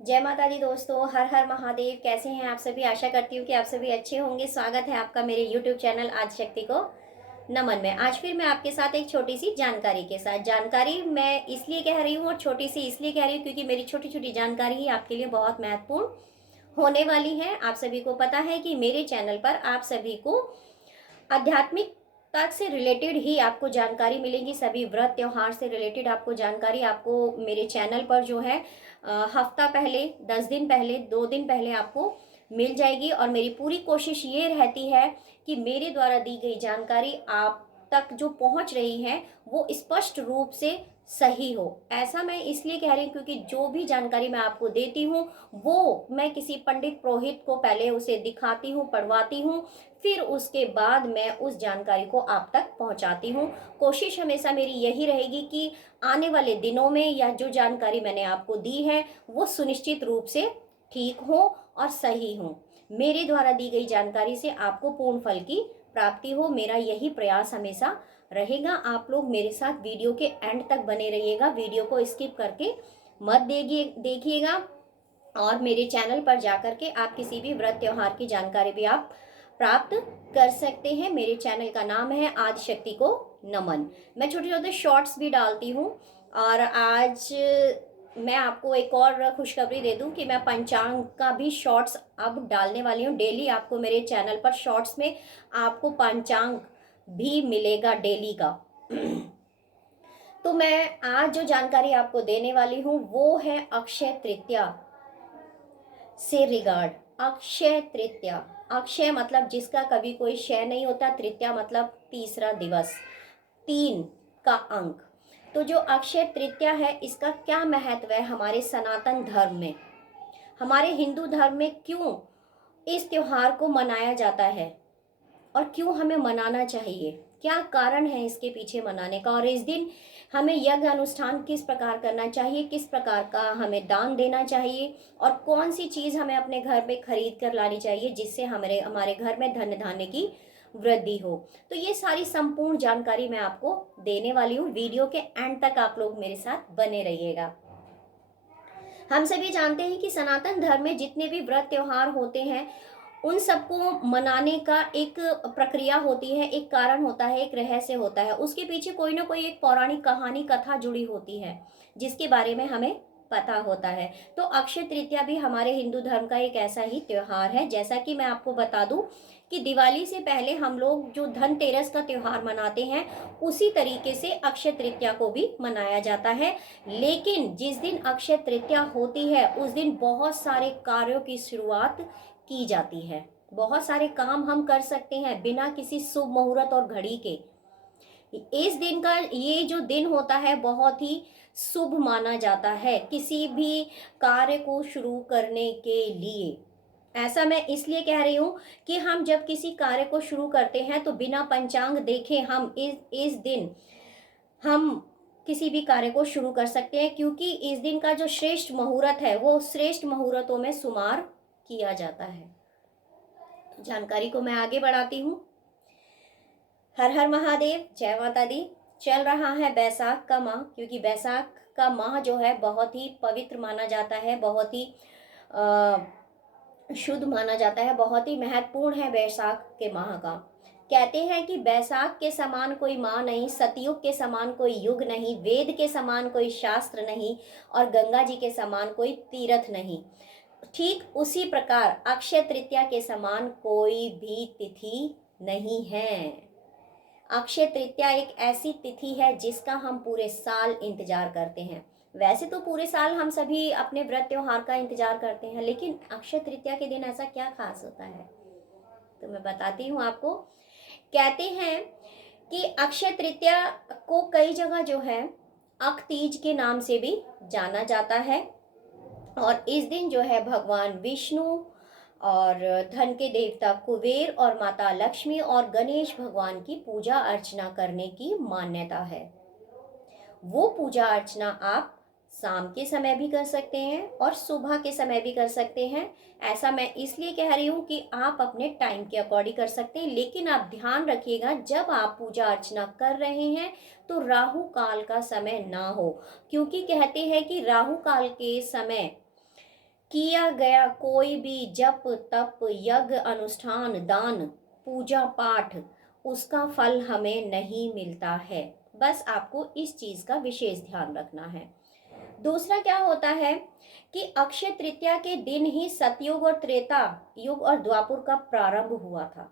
जय माता दी दोस्तों। हर हर महादेव। कैसे हैं आप सभी? आशा करती हूँ कि आप सभी अच्छे होंगे। स्वागत है आपका मेरे यूट्यूब चैनल आदिशक्ति को नमन में। आज फिर मैं आपके साथ एक छोटी सी जानकारी के साथ, जानकारी मैं इसलिए कह रही हूँ और छोटी सी इसलिए कह रही हूँ क्योंकि मेरी छोटी छोटी जानकारी ही आपके लिए बहुत महत्वपूर्ण होने वाली है। आप सभी को पता है कि मेरे चैनल पर आप सभी को आध्यात्मिकता से रिलेटेड ही आपको जानकारी मिलेगी। सभी व्रत त्योहार से रिलेटेड आपको जानकारी आपको मेरे चैनल पर जो है हफ्ता पहले, 10 दिन पहले, 2 दिन पहले आपको मिल जाएगी। और मेरी पूरी कोशिश ये रहती है कि मेरे द्वारा दी गई जानकारी आप तक जो पहुंच रही है वो स्पष्ट रूप से सही हो। ऐसा मैं इसलिए कह रही हूँ क्योंकि जो भी जानकारी मैं आपको देती हूँ वो मैं किसी पंडित पुरोहित को पहले उसे दिखाती हूँ, पढ़वाती हूँ, फिर उसके बाद मैं उस जानकारी को आप तक पहुंचाती हूँ। कोशिश हमेशा मेरी यही रहेगी कि आने वाले दिनों में या जो जानकारी मैंने आपको दी है वो सुनिश्चित रूप से ठीक हो और सही हो। मेरे द्वारा दी गई जानकारी से आपको पूर्ण फल की प्राप्ति हो, मेरा यही प्रयास हमेशा रहेगा। आप लोग मेरे साथ वीडियो के एंड तक बने रहिएगा, वीडियो को स्किप करके मत देखिएगा। और मेरे चैनल पर जाकर के आप किसी भी व्रत त्योहार की जानकारी भी आप प्राप्त कर सकते हैं। मेरे चैनल का नाम है आदिशक्ति को नमन। मैं छोटे छोटे शॉर्ट्स भी डालती हूँ। और आज मैं आपको एक और खुशखबरी दे दूं कि मैं पंचांग का भी शॉर्ट्स अब डालने वाली हूँ। डेली आपको मेरे चैनल पर शॉर्ट्स में आपको पंचांग भी मिलेगा डेली का। तो मैं आज जो जानकारी आपको देने वाली हूँ वो है अक्षय तृतीया से रिगार्ड। अक्षय तृतीया, अक्षय मतलब जिसका कभी कोई क्षय नहीं होता, तृतीया मतलब तीसरा दिवस, 3 का अंक। तो जो अक्षय तृतीया है इसका क्या महत्व है हमारे सनातन धर्म में, हमारे हिंदू धर्म में क्यों इस त्योहार को मनाया जाता है और क्यों हमें मनाना चाहिए, क्या कारण है इसके पीछे मनाने का, और इस दिन हमें यज्ञ अनुष्ठान किस प्रकार करना चाहिए, किस प्रकार का हमें दान देना चाहिए, और कौन सी चीज हमें अपने घर में खरीद कर लानी चाहिए जिससे हमारे हमारे घर में धन धान्य की वृद्धि हो। तो ये सारी संपूर्ण जानकारी मैं आपको देने वाली हूँ। वीडियो के एंड तक आप लोग मेरे साथ बने रहिएगा। हम सभी जानते हैं कि सनातन धर्म में जितने भी व्रत त्योहार होते हैं उन सबको मनाने का एक प्रक्रिया होती है, एक कारण होता है, एक रहस्य होता है। उसके पीछे कोई ना कोई एक पौराणिक कहानी, कथा जुड़ी होती है जिसके बारे में हमें पता होता है। तो अक्षय तृतीया भी हमारे हिंदू धर्म का एक ऐसा ही त्योहार है। जैसा कि मैं आपको बता दूं कि दिवाली से पहले हम लोग जो धनतेरस का त्योहार मनाते हैं उसी तरीके से अक्षय तृतीया को भी मनाया जाता है। लेकिन जिस दिन अक्षय तृतीया होती है उस दिन बहुत सारे कार्यों की शुरुआत की जाती है। बहुत सारे काम हम कर सकते हैं बिना किसी शुभ मुहूर्त और घड़ी के। इस दिन का ये जो दिन होता है बहुत ही शुभ माना जाता है किसी भी कार्य को शुरू करने के लिए। ऐसा मैं इसलिए कह रही हूँ कि हम जब किसी कार्य को शुरू करते हैं तो बिना पंचांग देखे हम इस दिन हम किसी भी कार्य को शुरू कर सकते हैं, क्योंकि इस दिन का जो श्रेष्ठ मुहूर्त है वो श्रेष्ठ मुहूर्तों में शुमार किया जाता है। तो जानकारी को मैं आगे बढ़ाती हूँ। हर हर महादेव, जय माता दी। चल रहा है बैसाख का माह, क्योंकि बैसाख का माह जो है बहुत ही पवित्र माना जाता है, बहुत ही शुद्ध माना जाता है, बहुत ही महत्वपूर्ण है बैसाख के माह का। कहते हैं कि बैसाख के समान कोई माह नहीं, सतयुग के समान कोई युग नहीं, वेद के समान कोई शास्त्र नहीं, और गंगा जी के समान कोई तीर्थ नहीं। ठीक उसी प्रकार अक्षय तृतीया के समान कोई भी तिथि नहीं है। अक्षय तृतीया एक ऐसी तिथि है जिसका हम पूरे साल इंतजार करते हैं। वैसे तो पूरे साल हम सभी अपने व्रत त्योहार का इंतजार करते हैं, लेकिन अक्षय तृतीया के दिन ऐसा क्या खास होता है तो मैं बताती हूँ आपको। कहते हैं कि अक्षय तृतीया को कई जगह जो है अक तीज के नाम से भी जाना जाता है। और इस दिन जो है भगवान विष्णु और धन के देवता कुबेर और माता लक्ष्मी और गणेश भगवान की पूजा अर्चना करने की मान्यता है। वो पूजा अर्चना आप शाम के समय भी कर सकते हैं और सुबह के समय भी कर सकते हैं। ऐसा मैं इसलिए कह रही हूँ कि आप अपने टाइम के अकॉर्डिंग कर सकते हैं, लेकिन आप ध्यान रखिएगा जब आप पूजा अर्चना कर रहे हैं तो राहु काल का समय ना हो, क्योंकि कहते हैं कि राहु काल के समय किया गया कोई भी जप तप यज्ञ अनुष्ठान दान पूजा पाठ, उसका फल हमें नहीं मिलता है। बस आपको इस चीज का विशेष ध्यान रखना है। दूसरा क्या होता है कि अक्षय तृतीया के दिन ही सतयुग और त्रेता युग और द्वापर का प्रारंभ हुआ था।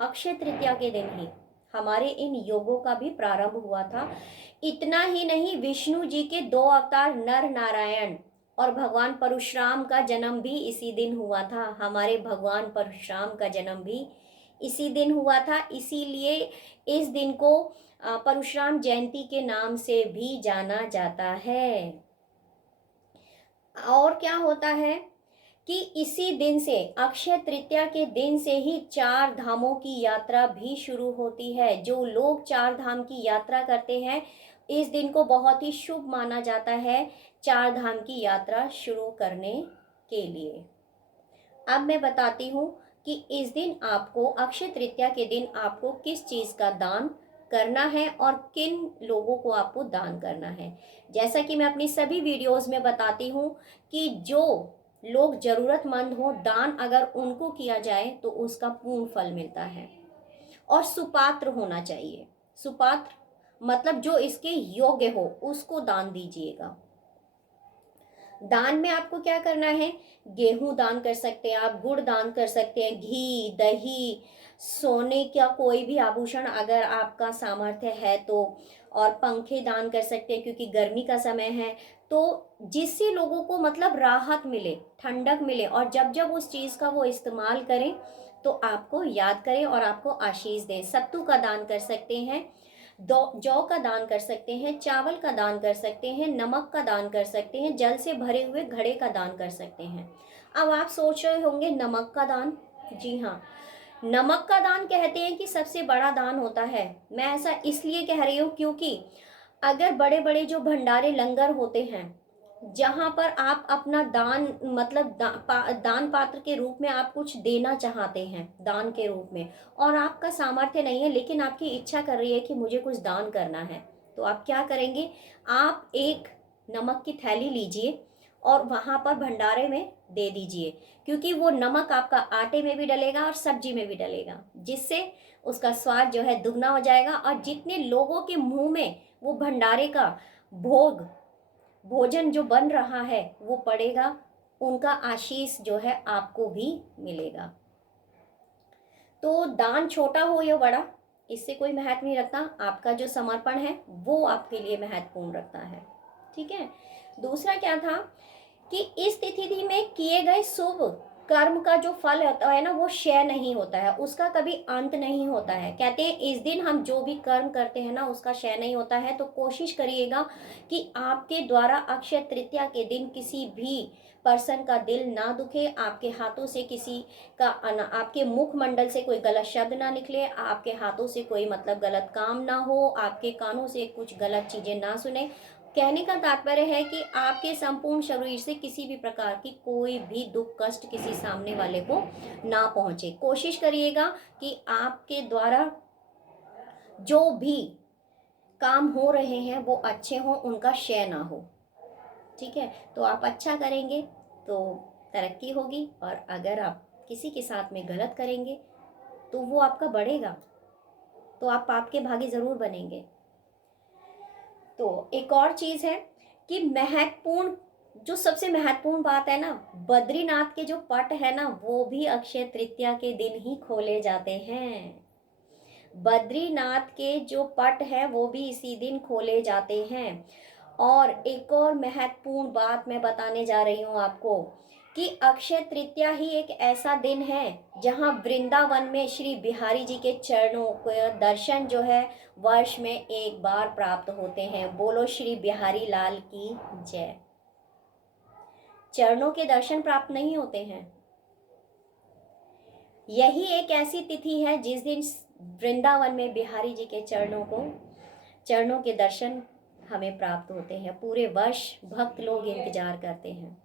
अक्षय तृतीया के दिन ही हमारे इन योगों का भी प्रारंभ हुआ था। इतना ही नहीं, विष्णु जी के दो अवतार नर नारायण और भगवान परशुराम का जन्म भी इसी दिन हुआ था। हमारे भगवान परशुराम का जन्म भी इसी दिन हुआ था। इसीलिए इस दिन को परशुराम जयंती के नाम से भी जाना जाता है। और क्या होता है कि इसी दिन से, अक्षय तृतीया के दिन से ही चार धामों की यात्रा भी शुरू होती है। जो लोग चार धाम की यात्रा करते हैं, इस दिन को बहुत ही शुभ माना जाता है चार धाम की यात्रा शुरू करने के लिए। अब मैं बताती हूँ कि इस दिन आपको, अक्षय तृतीया के दिन आपको किस चीज़ का दान करना है और किन लोगों को आपको दान करना है। जैसा कि मैं अपनी सभी वीडियोस में बताती हूँ कि जो लोग ज़रूरतमंद हो, दान अगर उनको किया जाए तो उसका पूर्ण फल मिलता है। और सुपात्र होना चाहिए। सुपात्र मतलब जो इसके योग्य हो उसको दान दीजिएगा। दान में आपको क्या करना है, गेहूं दान कर सकते हैं आप, गुड़ दान कर सकते हैं, घी दही, सोने का कोई भी आभूषण अगर आपका सामर्थ्य है तो, और पंखे दान कर सकते हैं क्योंकि गर्मी का समय है। तो जिससे लोगों को मतलब राहत मिले, ठंडक मिले, और जब जब उस चीज़ का वो इस्तेमाल करें तो आपको याद करें और आपको आशीष दें। सत्तू का दान कर सकते हैं, जौ का दान कर सकते हैं, चावल का दान कर सकते हैं, नमक का दान कर सकते हैं, जल से भरे हुए घड़े का दान कर सकते हैं। अब आप सोच रहे होंगे नमक का दान, जी हाँ, नमक का दान कहते हैं कि सबसे बड़ा दान होता है। मैं ऐसा इसलिए कह रही हूँ क्योंकि अगर बड़े बड़े जो भंडारे लंगर होते हैं, जहाँ पर आप अपना दान मतलब दान पात्र के रूप में आप कुछ देना चाहते हैं दान के रूप में, और आपका सामर्थ्य नहीं है लेकिन आपकी इच्छा कर रही है कि मुझे कुछ दान करना है, तो आप क्या करेंगे, आप एक नमक की थैली लीजिए और वहाँ पर भंडारे में दे दीजिए। क्योंकि वो नमक आपका आटे में भी डलेगा और सब्जी में भी डलेगा, जिससे उसका स्वाद जो है दुगना हो जाएगा। और जितने लोगों के मुंह में वो भंडारे का भोग भोजन जो बन रहा है वो पड़ेगा, उनका आशीष जो है आपको भी मिलेगा। तो दान छोटा हो या बड़ा, इससे कोई महत्व नहीं रखता, आपका जो समर्पण है वो आपके लिए महत्वपूर्ण रखता है। ठीक है। दूसरा क्या था कि इस तिथि में किए गए शुभ कर्म का जो फल होता है ना, वो क्षय नहीं होता है, उसका कभी अंत नहीं होता है। कहते हैं इस दिन हम जो भी कर्म करते हैं ना उसका क्षय नहीं होता है। तो कोशिश करिएगा कि आपके द्वारा अक्षय तृतीया के दिन किसी भी पर्सन का दिल ना दुखे, आपके हाथों से किसी का आपके मुखमंडल से कोई गलत शब्द ना निकले, आपके हाथों से कोई मतलब गलत काम ना हो, आपके कानों से कुछ गलत चीजें ना सुने। कहने का तात्पर्य है कि आपके संपूर्ण शरीर से किसी भी प्रकार की कोई भी दुख कष्ट किसी सामने वाले को ना पहुंचे। कोशिश करिएगा कि आपके द्वारा जो भी काम हो रहे हैं वो अच्छे हों, उनका क्षय ना हो। ठीक है। तो आप अच्छा करेंगे तो तरक्की होगी, और अगर आप किसी के साथ में गलत करेंगे तो वो आपका बढ़ेगा, तो आप पाप के भागी जरूर बनेंगे। तो एक और चीज है कि महत्वपूर्ण, जो सबसे महत्वपूर्ण बात है ना, बद्रीनाथ के जो पट है ना वो भी अक्षय तृतीया के दिन ही खोले जाते हैं। बद्रीनाथ के जो पट है वो भी इसी दिन खोले जाते हैं। और एक और महत्वपूर्ण बात मैं बताने जा रही हूँ आपको कि अक्षय तृतीया ही एक ऐसा दिन है जहाँ वृंदावन में श्री बिहारी जी के चरणों के दर्शन जो है वर्ष में एक बार प्राप्त होते हैं। बोलो श्री बिहारी लाल की जय। चरणों के दर्शन प्राप्त नहीं होते हैं। यही एक ऐसी तिथि है जिस दिन वृंदावन में बिहारी जी के चरणों के दर्शन हमें प्राप्त होते हैं। पूरे वर्ष भक्त लोग इंतजार करते हैं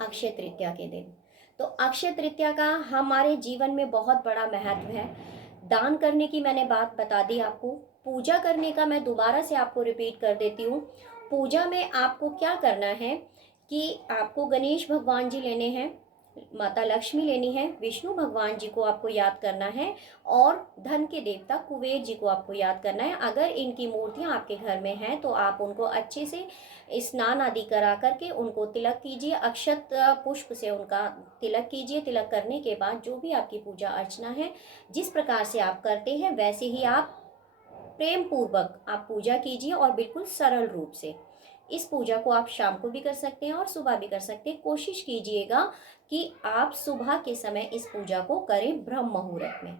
अक्षय तृतीया के दिन। तो अक्षय तृतीया का हमारे जीवन में बहुत बड़ा महत्व है। दान करने की मैंने बात बता दी आपको। पूजा करने का मैं दोबारा से आपको रिपीट कर देती हूँ। पूजा में आपको क्या करना है कि आपको गणेश भगवान जी लेने हैं, माता लक्ष्मी लेनी है, विष्णु भगवान जी को आपको याद करना है और धन के देवता कुबेर जी को आपको याद करना है। अगर इनकी मूर्तियां आपके घर में हैं तो आप उनको अच्छे से स्नान आदि करा करके उनको तिलक कीजिए, अक्षत पुष्प से उनका तिलक कीजिए। तिलक करने के बाद जो भी आपकी पूजा अर्चना है जिस प्रकार से आप करते हैं वैसे ही आप प्रेम पूर्वक आप पूजा कीजिए और बिल्कुल सरल रूप से। इस पूजा को आप शाम को भी कर सकते हैं और सुबह भी कर सकते हैं। कोशिश कीजिएगा कि आप सुबह के समय इस पूजा को करें ब्रह्म मुहूर्त में।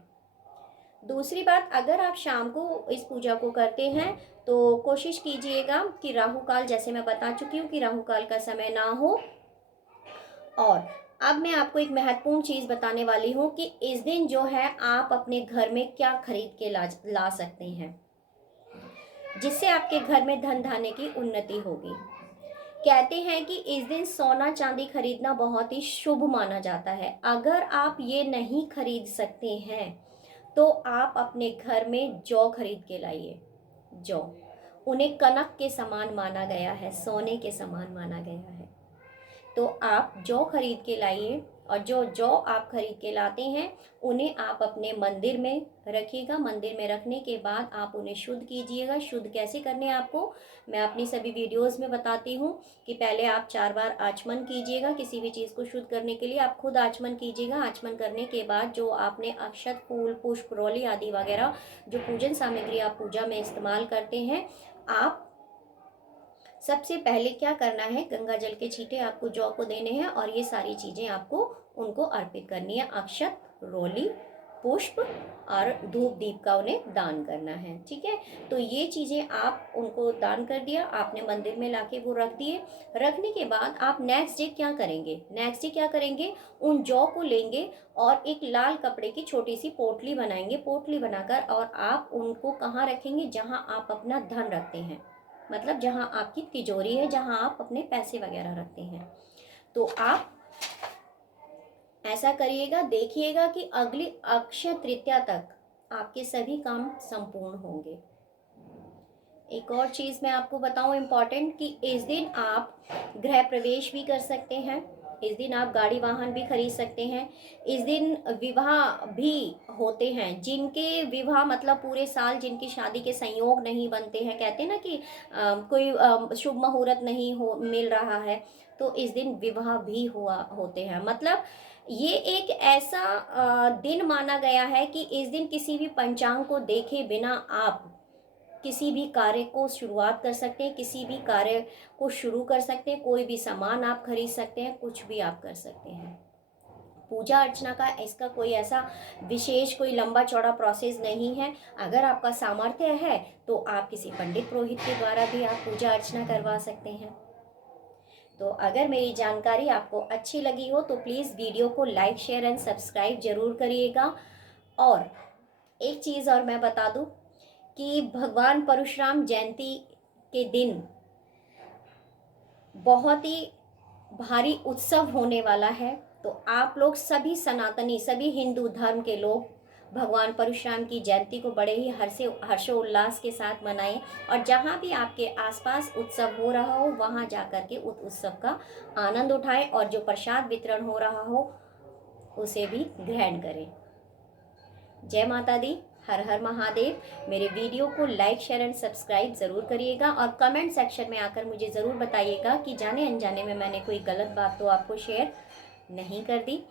दूसरी बात, अगर आप शाम को इस पूजा को करते हैं तो कोशिश कीजिएगा कि राहु काल, जैसे मैं बता चुकी हूँ कि राहु काल का समय ना हो। और अब मैं आपको एक महत्वपूर्ण चीज़ बताने वाली हूँ कि इस दिन जो है आप अपने घर में क्या खरीद के ला सकते हैं जिससे आपके घर में धन धान्य की उन्नति होगी। कहते हैं कि इस दिन सोना चांदी खरीदना बहुत ही शुभ माना जाता है। अगर आप ये नहीं खरीद सकते हैं तो आप अपने घर में जौ खरीद के लाइए। जौ, उन्हें कनक के समान माना गया है, सोने के समान माना गया है। तो आप जौ खरीद के लाइए और जो जौ आप खरीद के लाते हैं उन्हें आप अपने मंदिर में रखिएगा। मंदिर में रखने के बाद आप उन्हें शुद्ध कीजिएगा। शुद्ध कैसे करने हैं आपको मैं अपनी सभी वीडियोस में बताती हूँ कि पहले आप 4 बार आचमन कीजिएगा। किसी भी चीज़ को शुद्ध करने के लिए आप खुद आचमन कीजिएगा। आचमन करने के बाद जो आपने अक्षत, फूल, पुष्प, रोली आदि वगैरह जो पूजन सामग्री आप पूजा में इस्तेमाल करते हैं, आप सबसे पहले क्या करना है, गंगा जल के छींटे आपको जौ को देने हैं और ये सारी चीज़ें आपको उनको अर्पित करनी है। अक्षत, रोली, पुष्प और धूप दीप का उन्हें दान करना है। ठीक है, तो ये चीज़ें आप उनको दान कर दिया, आपने मंदिर में लाके वो रख दिए। रखने के बाद आप नेक्स्ट डे क्या करेंगे, नेक्स्ट डे क्या करेंगे, उन जौ को लेंगे और एक लाल कपड़े की छोटी सी पोटली बनाएंगे। पोटली बनाकर और आप उनको कहाँ रखेंगे, जहाँ आप अपना धन रखते हैं, मतलब जहाँ आपकी तिजोरी है, जहाँ आप अपने पैसे वगैरह रखते हैं। तो आप ऐसा करिएगा, देखिएगा कि अगली अक्षय तृतीया तक आपके सभी काम संपूर्ण होंगे। एक और चीज़ मैं आपको बताऊं इम्पॉर्टेंट, कि इस दिन आप गृह प्रवेश भी कर सकते हैं। इस दिन आप गाड़ी वाहन भी खरीद सकते हैं। इस दिन विवाह भी होते हैं। जिनके विवाह मतलब पूरे साल जिनकी शादी के संयोग नहीं बनते हैं, कहते हैं ना कि कोई शुभ मुहूर्त नहीं हो मिल रहा है, तो इस दिन विवाह भी होते हैं। मतलब ये एक ऐसा दिन माना गया है कि इस दिन किसी भी पंचांग को देखे बिना आप किसी भी कार्य को शुरुआत कर सकते हैं, किसी भी कार्य को शुरू कर सकते हैं, कोई भी सामान आप खरीद सकते हैं, कुछ भी आप कर सकते हैं। पूजा अर्चना का इसका कोई ऐसा विशेष कोई लंबा चौड़ा प्रोसेस नहीं है। अगर आपका सामर्थ्य है तो आप किसी पंडित पुरोहित के द्वारा भी आप पूजा अर्चना करवा सकते हैं। तो अगर मेरी जानकारी आपको अच्छी लगी हो तो प्लीज़ वीडियो को लाइक, शेयर एंड सब्सक्राइब जरूर करिएगा। और एक चीज़ और मैं बता दूं कि भगवान परशुराम जयंती के दिन बहुत ही भारी उत्सव होने वाला है। तो आप लोग सभी सनातनी, सभी हिंदू धर्म के लोग भगवान परशुराम की जयंती को बड़े ही हर्षोल्लास के साथ मनाएं और जहाँ भी आपके आसपास उत्सव हो रहा हो वहाँ जा कर के उस उत्सव का आनंद उठाएं और जो प्रसाद वितरण हो रहा हो उसे भी ग्रहण करें। जय माता दी, हर हर महादेव। मेरे वीडियो को लाइक, शेयर एंड सब्सक्राइब ज़रूर करिएगा और कमेंट सेक्शन में आकर मुझे ज़रूर बताइएगा कि जाने अनजाने में मैंने कोई गलत बात तो आपको शेयर नहीं कर दी।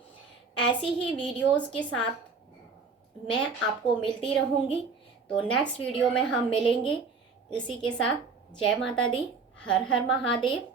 ऐसी ही वीडियोस के साथ मैं आपको मिलती रहूँगी। तो नेक्स्ट वीडियो में हम मिलेंगे। इसी के साथ जय माता दी, हर हर महादेव।